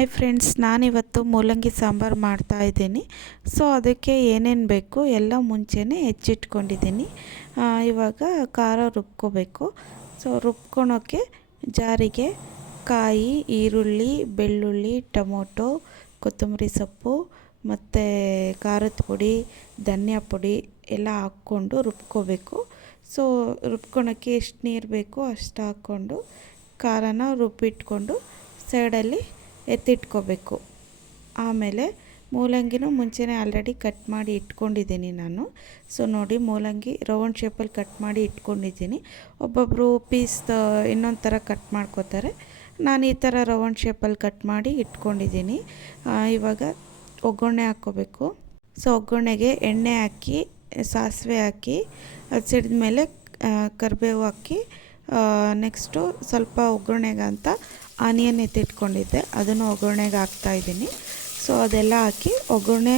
Hi friends ನಾನಿವತ್ತು ಮೂಲಂಗಿ ಸಾಂಬಾರು ಮಾಡ್ತಾ ಇದ್ದೀನಿ. ಸೊ ಅದಕ್ಕೆ ಏನೇನು ಬೇಕು ಎಲ್ಲ ಮುಂಚೆನೆ ಹೆಚ್ಚಿಟ್ಕೊಂಡಿದ್ದೀನಿ. ಇವಾಗ ಖಾರ ರುಬ್ಕೋಬೇಕು. ಸೊ ರುಬ್ಕೊಳೋಕ್ಕೆ ಜಾರಿಗೆ ಕಾಯಿ, ಈರುಳ್ಳಿ, ಬೆಳ್ಳುಳ್ಳಿ, ಟೊಮೊಟೊ, ಕೊತ್ತಂಬರಿ ಸೊಪ್ಪು, ಮತ್ತು ಖಾರದ ಪುಡಿ, ಧನಿಯಾ ಪುಡಿ ಎಲ್ಲ ಹಾಕ್ಕೊಂಡು ರುಬ್ಕೋಬೇಕು. ಸೊ ರುಬ್ಕೊಳೋಕ್ಕೆ ಎಷ್ಟು ನೀರು ಬೇಕೋ ಅಷ್ಟು ಹಾಕ್ಕೊಂಡು ಖಾರನ ರುಬ್ಬಿಟ್ಕೊಂಡು ಸೈಡಲ್ಲಿ ಎತ್ತಿಟ್ಕೋಬೇಕು. ಆಮೇಲೆ ಮೂಲಂಗಿನೂ ಮುಂಚೆನೇ ಆಲ್ರೆಡಿ ಕಟ್ ಮಾಡಿ ಇಟ್ಕೊಂಡಿದ್ದೀನಿ ನಾನು. ಸೊ ನೋಡಿ ಮೂಲಂಗಿ ರೌಂಡ್ ಶೇಪಲ್ಲಿ ಕಟ್ ಮಾಡಿ ಇಟ್ಕೊಂಡಿದ್ದೀನಿ. ಒಬ್ಬೊಬ್ಬರು ಪೀಸ್ ಇನ್ನೊಂದು ಥರ ಕಟ್ ಮಾಡ್ಕೋತಾರೆ. ನಾನು ಈ ಥರ ರೌಂಡ್ ಶೇಪಲ್ಲಿ ಕಟ್ ಮಾಡಿ ಇಟ್ಕೊಂಡಿದ್ದೀನಿ. ಇವಾಗ ಒಗ್ಗರಣೆ ಹಾಕ್ಕೋಬೇಕು. ಸೊ ಒಗ್ಗರಣೆಗೆ ಎಣ್ಣೆ ಹಾಕಿ, ಸಾಸಿವೆ ಹಾಕಿ, ಅದು ಸಿಡಿದ ಮೇಲೆ ಕರಿಬೇವು ಹಾಕಿ ನೆಕ್ಸ್ಟು ಸ್ವಲ್ಪ ಒಗ್ಗರಣೆಗಂತ ಆನಿಯನ್ ಎತ್ತಿಟ್ಕೊಂಡಿದ್ದೆ. ಅದನ್ನು ಒಗ್ಗರಣೆಗೆ ಹಾಕ್ತಾಯಿದ್ದೀನಿ ಸೊ ಅದೆಲ್ಲ ಹಾಕಿ ಒಗ್ಗರಣೆ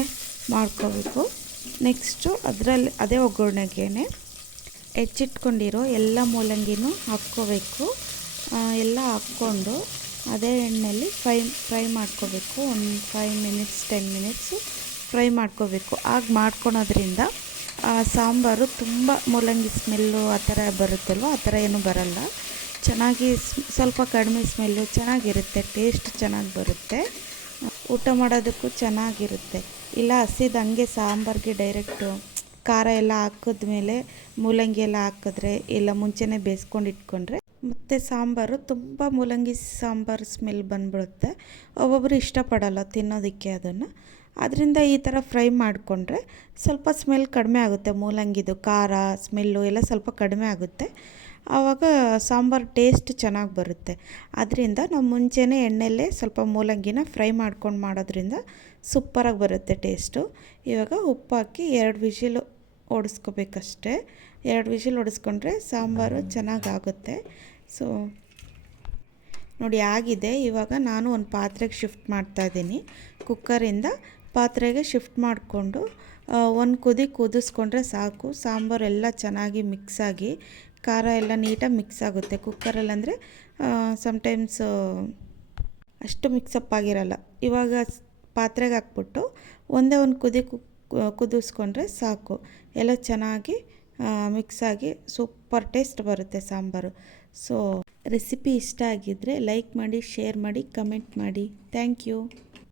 ಮಾಡ್ಕೋಬೇಕು. ನೆಕ್ಸ್ಟು ಅದರಲ್ಲಿ, ಅದೇ ಒಗ್ಗರಣೆಗೇ ಹೆಚ್ಚಿಟ್ಕೊಂಡಿರೋ ಎಲ್ಲ ಮೂಲಂಗಿನೂ ಹಾಕ್ಕೋಬೇಕು. ಎಲ್ಲ ಹಾಕ್ಕೊಂಡು ಅದೇ ಎಣ್ಣೆಯಲ್ಲಿ ಫ್ರೈ ಫ್ರೈ ಮಾಡ್ಕೋಬೇಕು. ಒಂದು five minutes ten minutes fry ಮಾಡ್ಕೋಬೇಕು. ಆಗ ಮಾಡ್ಕೊಳೋದ್ರಿಂದ ಸಾಂಬಾರು ತುಂಬ ಮೂಲಂಗಿ ಸ್ಮೆಲ್ಲು ಆ ಥರ ಬರುತ್ತಲ್ವ? ಆ ಥರ ಏನೂ ಬರಲ್ಲ. ಚೆನ್ನಾಗಿ ಸ್ವಲ್ಪ ಕಡಿಮೆ ಸ್ಮೆಲ್ಲು ಚೆನ್ನಾಗಿರುತ್ತೆ, ಟೇಸ್ಟ್ ಚೆನ್ನಾಗಿ ಬರುತ್ತೆ. ಊಟ ಮಾಡೋದಕ್ಕೂ ಚೆನ್ನಾಗಿರುತ್ತೆ. ಇಲ್ಲ ಹಸಿದು ಹಂಗೆ ಸಾಂಬಾರಿಗೆ ಡೈರೆಕ್ಟು ಖಾರ ಎಲ್ಲ ಹಾಕಿದ್ಮೇಲೆ ಮೂಲಂಗಿ ಎಲ್ಲ ಹಾಕಿದ್ರೆ ಇಲ್ಲ ಮುಂಚೆನೇ ಬೇಯಿಸ್ಕೊಂಡು ಇಟ್ಕೊಂಡ್ರೆ ಮತ್ತು ಸಾಂಬಾರು ತುಂಬ ಮೂಲಂಗಿ ಸಾಂಬಾರು ಸ್ಮೆಲ್ ಬಂದ್ಬಿಡುತ್ತೆ. ಒಬ್ಬೊಬ್ಬರು ಇಷ್ಟಪಡಲ್ಲ ತಿನ್ನೋದಕ್ಕೆ ಅದನ್ನು. ಅದರಿಂದ ಈ ಥರ ಫ್ರೈ ಮಾಡಿಕೊಂಡ್ರೆ ಸ್ವಲ್ಪ ಸ್ಮೆಲ್ ಕಡಿಮೆ ಆಗುತ್ತೆ. ಮೂಲಂಗಿದು, ಖಾರ, ಸ್ಮೆಲ್ಲು ಎಲ್ಲ ಸ್ವಲ್ಪ ಕಡಿಮೆ ಆಗುತ್ತೆ. ಆವಾಗ ಸಾಂಬಾರು ಟೇಸ್ಟ್ ಚೆನ್ನಾಗಿ ಬರುತ್ತೆ. ಅದರಿಂದ ನಾವು ಮುಂಚೆನೇ ಎಣ್ಣೆಯಲ್ಲೇ ಸ್ವಲ್ಪ ಮೂಲಂಗಿನ ಫ್ರೈ ಮಾಡ್ಕೊಂಡು ಮಾಡೋದ್ರಿಂದ ಸೂಪರಾಗಿ ಬರುತ್ತೆ ಟೇಸ್ಟು. ಇವಾಗ ಉಪ್ಪು ಹಾಕಿ ಎರಡು ವಿಷಿಲು ಓಡಿಸ್ಕೋಬೇಕಷ್ಟೇ. ಎರಡು ವಿಷಿಲ್ ಹೊಡಿಸ್ಕೊಂಡ್ರೆ ಸಾಂಬಾರು ಚೆನ್ನಾಗಾಗುತ್ತೆ ಸೊ ನೋಡಿ ಆಗಿದೆ. ಇವಾಗ ನಾನು ಒಂದು ಪಾತ್ರೆಗೆ ಶಿಫ್ಟ್ ಮಾಡ್ತಾ ಇದ್ದೀನಿ. ಕುಕ್ಕರಿಂದ ಪಾತ್ರೆಗೆ ಶಿಫ್ಟ್ ಮಾಡಿಕೊಂಡು ಒಂದು ಕುದಿ ಕುದಿಸ್ಕೊಂಡ್ರೆ ಸಾಕು. ಸಾಂಬಾರು ಎಲ್ಲ ಚೆನ್ನಾಗಿ ಮಿಕ್ಸಾಗಿ ಖಾರ ಎಲ್ಲ ನೀಟಾಗಿ ಮಿಕ್ಸ್ ಆಗುತ್ತೆ. ಕುಕ್ಕರಲ್ಲಿ ಅಂದರೆ ಸಮಟೈಮ್ಸ್ ಅಷ್ಟು ಮಿಕ್ಸಪ್ ಆಗಿರಲ್ಲ. ಇವಾಗ ಪಾತ್ರೆಗೆ ಹಾಕ್ಬಿಟ್ಟು ಒಂದೇ ಒಂದು ಕುದಿ ಕುದಿಸ್ಕೊಂಡ್ರೆ ಸಾಕು. ಎಲ್ಲ ಚೆನ್ನಾಗಿ ಮಿಕ್ಸ್ ಆಗಿ ಸೂಪರ್ ಟೇಸ್ಟ್ ಬರುತ್ತೆ ಸಾಂಬಾರು. ಸೊ ರೆಸಿಪಿ ಇಷ್ಟ ಆಗಿದ್ದರೆ ಲೈಕ್ ಮಾಡಿ ಶೇರ್ ಮಾಡಿ ಕಮೆಂಟ್ ಮಾಡಿ. Thank you